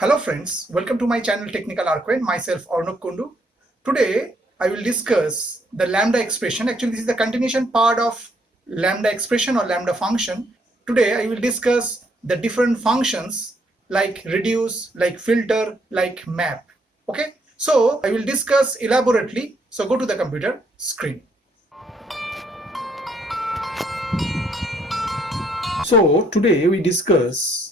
Hello friends, welcome to my channel Technical Arcade. Myself Arnab Kundu. Today I will discuss the lambda expression. Actually this is the continuation part of lambda expression or lambda function. Today I will discuss the different functions like reduce, like filter, like map. Okay, so I will discuss elaborately. So go to the computer screen. So today we discuss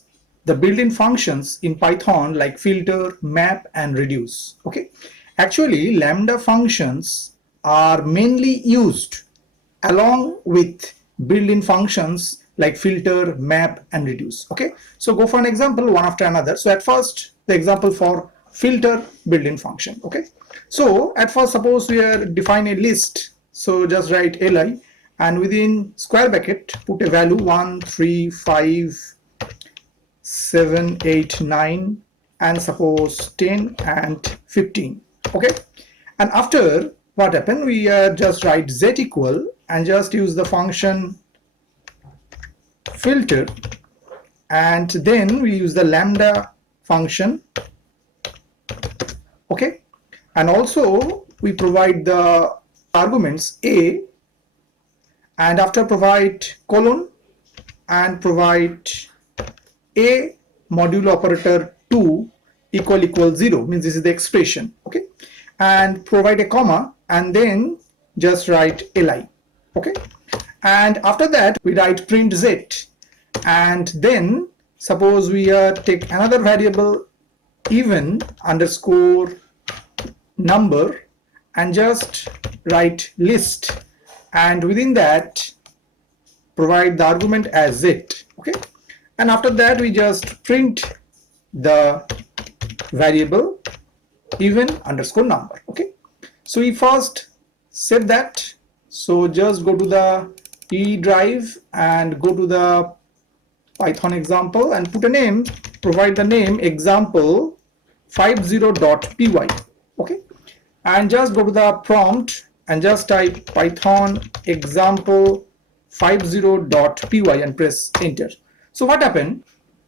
the built-in functions in Python like filter, map and reduce. Okay, actually lambda functions are mainly used along with built-in functions like filter, map and reduce. Okay, so go for an example one after another. So at first the example for filter built-in function. Okay, so at first suppose we are define a list. So just write li and within square bracket put a value 1 3 5 7 8 9 and suppose 10 and 15. Okay, and after what happened, we just write z equal and just use the function filter, and then we use the lambda function. Okay, and also we provide the arguments a, and after provide colon and provide a modulo operator 2 equal 0, means this is the expression. Okay, and provide a comma and then just write li. Okay, and after that we write print z, and then suppose we take another variable even underscore number and just write list, and within that provide the argument as z. Okay, and after that we just print the variable even underscore number. Okay, so we first set that. So just go to the E drive and go to the Python example and put a name, provide the name example 50.py. Okay, and just go to the prompt and just type Python example 50.py and press enter. So what happened?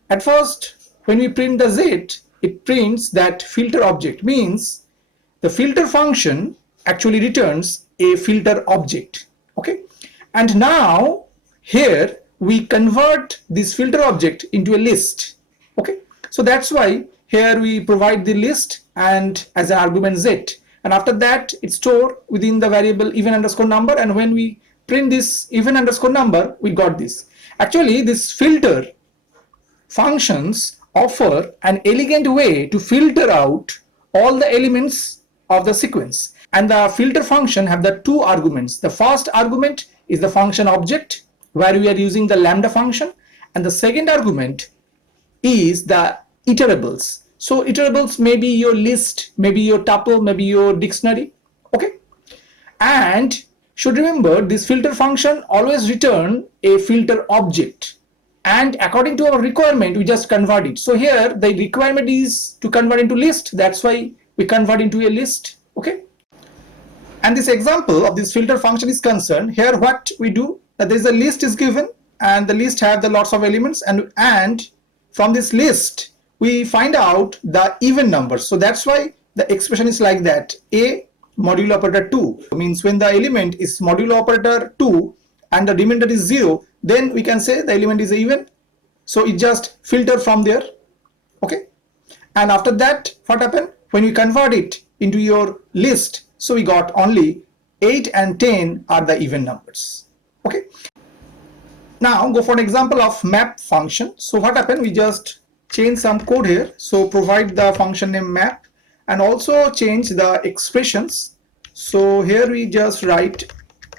At first when we print the z, it prints that filter object, means the filter function actually returns a filter object. Okay, and now here we convert this filter object into a list. Okay, so that's why here we provide the list and as an argument z, and after that it's stored within the variable even underscore number, and when we print this even underscore number we got this. Actually this filter functions offer an elegant way to filter out all the elements of the sequence, and the filter function have the two arguments. The first argument is the function object where we are using the lambda function, and the second argument is the iterables. So iterables may be your list, maybe your tuple, maybe your dictionary. Okay, and should remember this filter function always return a filter object, and according to our requirement we just convert it. So here the requirement is to convert into list, that's why we convert into a list. Okay, and this example of this filter function is concerned here. What we do, that there is a list is given and the list have the lots of elements, and from this list we find out the even numbers. So that's why the expression is like that, a modulo operator 2 means when the element is modulo operator 2 and the remainder is 0, then we can say the element is even. So it just filter from there. Okay, and after that what happened, when we convert it into your list, so we got only 8 and 10 are the even numbers. Okay, now go for an example of map function. So what happened, we just change some code here. So provide the function name map and also change the expressions. So here we just write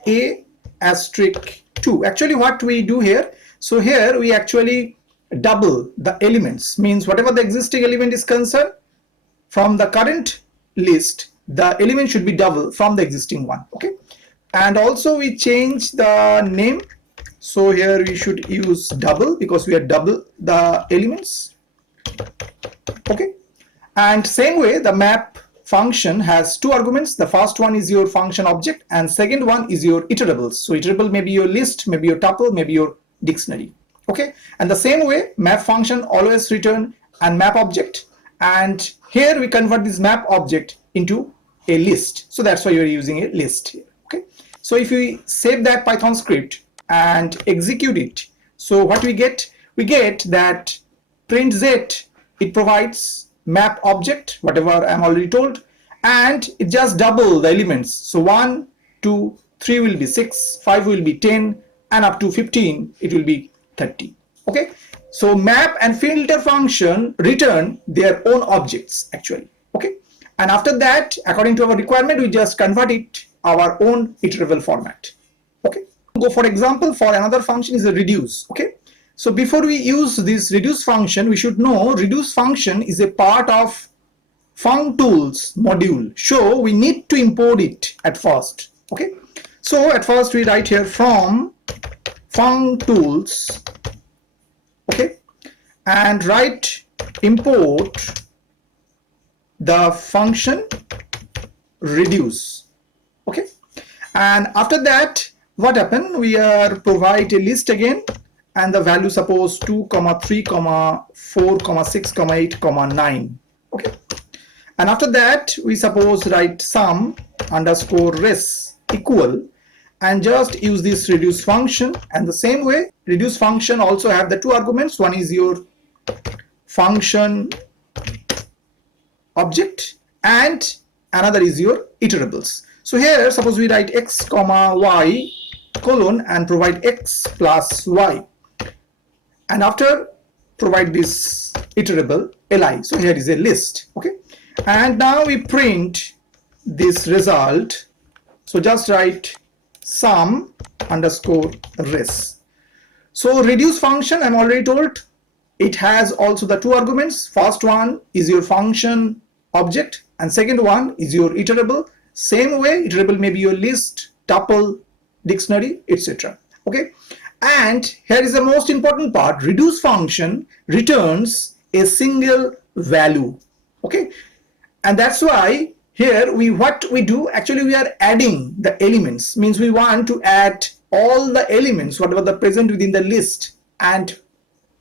a asterisk 2. Actually what we do here, so here we actually double the elements, means whatever the existing element is concerned from the current list, the element should be double from the existing one. Okay, and also we change the name. So here we should use double because we are double the elements. Okay, and same way the map function has two arguments. The first one is your function object and second one is your iterables. So iterable may be your list, maybe your tuple, maybe your dictionary. Okay, and the same way map function always return and map object, and here we convert this map object into a list. So that's why you're using a list here. Okay, so if we save that Python script and execute it, so what we get? We get that print z, it provides map object, whatever I'm already told, and it just double the elements. So 1, 2, 3 will be 6, 5 will be 10, and up to 15 it will be 30. Okay, so map and filter function return their own objects actually. Okay, and after that, according to our requirement, we just convert it our own iterable format. Okay, go for example for another function is a reduce. Okay, so before we use this reduce function, we should know reduce function is a part of functools module, so we need to import it at first. Okay, so at first we write here from functools, okay, and write import the function reduce. Okay, and after that what happened, we are provide a list again, and the value suppose 2 comma 3 comma 4 comma 6 comma 8 comma 9. Okay, and after that we suppose write sum underscore res equal, and just use this reduce function. And the same way, reduce function also have the two arguments. One is your function object and another is your iterables. So here suppose we write x comma y colon and provide x plus y, and after provide this iterable li. So here is a list. Okay, and now we print this result. So just write sum underscore res. So reduce function, I'm already told, it has also the two arguments. First one is your function object and second one is your iterable. Same way, iterable may be your list, tuple, dictionary, etc. Okay, and here is the most important part. Reduce function returns a single value. Okay, and that's why here what we do actually, we are adding the elements, means we want to add all the elements whatever the present within the list and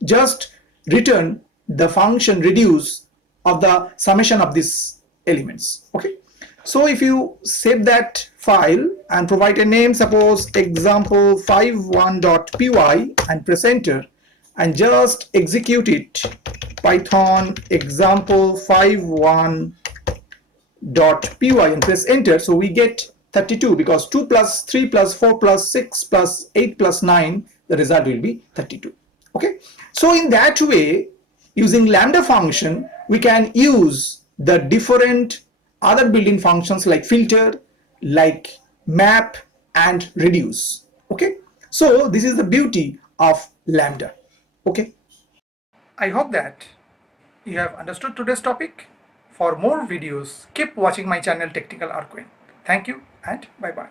just return the function reduce of the summation of these elements. Okay, so if you save that file and provide a name, suppose example51.py, and press enter and just execute it, python example51.py, and press enter, so we get 32 because 2 plus 3 plus 4 plus 6 plus 8 plus 9, the result will be 32. Okay, so in that way, using lambda function, we can use the different other built-in functions like filter, like map and reduce. Okay, so this is the beauty of lambda. Okay, I hope that you have understood today's topic. For more videos, keep watching my channel Technical Arquin. Thank you and bye bye.